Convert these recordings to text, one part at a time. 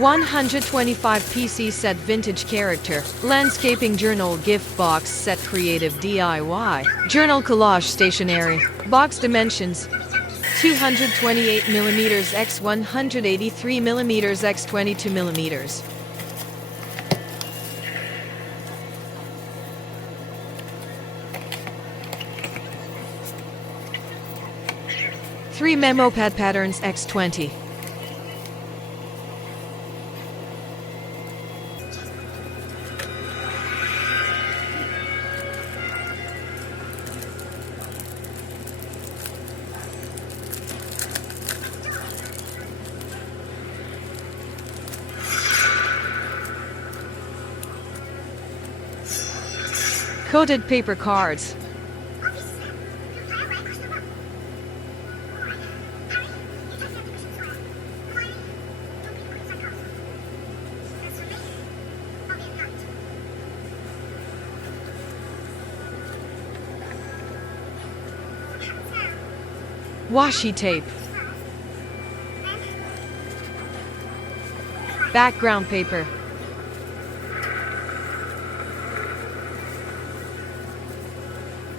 125 PC set vintage character, landscaping journal gift box set creative DIY, journal collage stationery, box dimensions 228mm x 183mm x 22mm. Three memo pad patterns x 20. Coated paper cards. Washi tape. Background paper.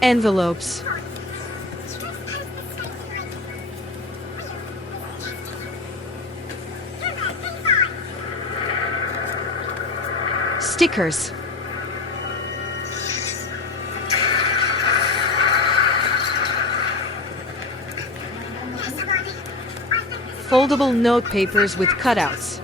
Envelopes. Stickers. Foldable note papers with cutouts.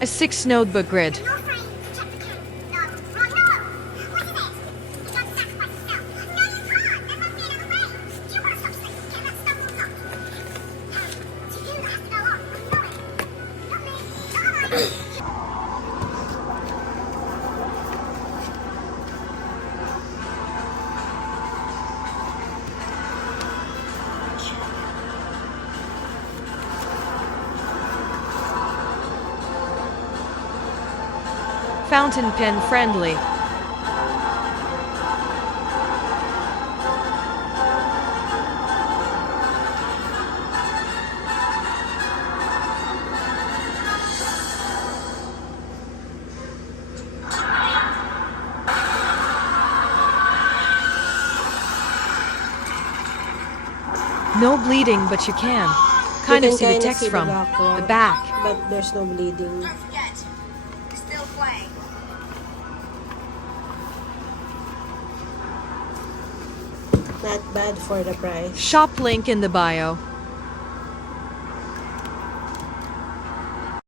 A 6-notebook grid. Fountain pen friendly. No bleeding, but you can kind of see the text from the back. But there's no bleeding. Don't forget, you're still playing. Not bad for the price. Shop link in the bio.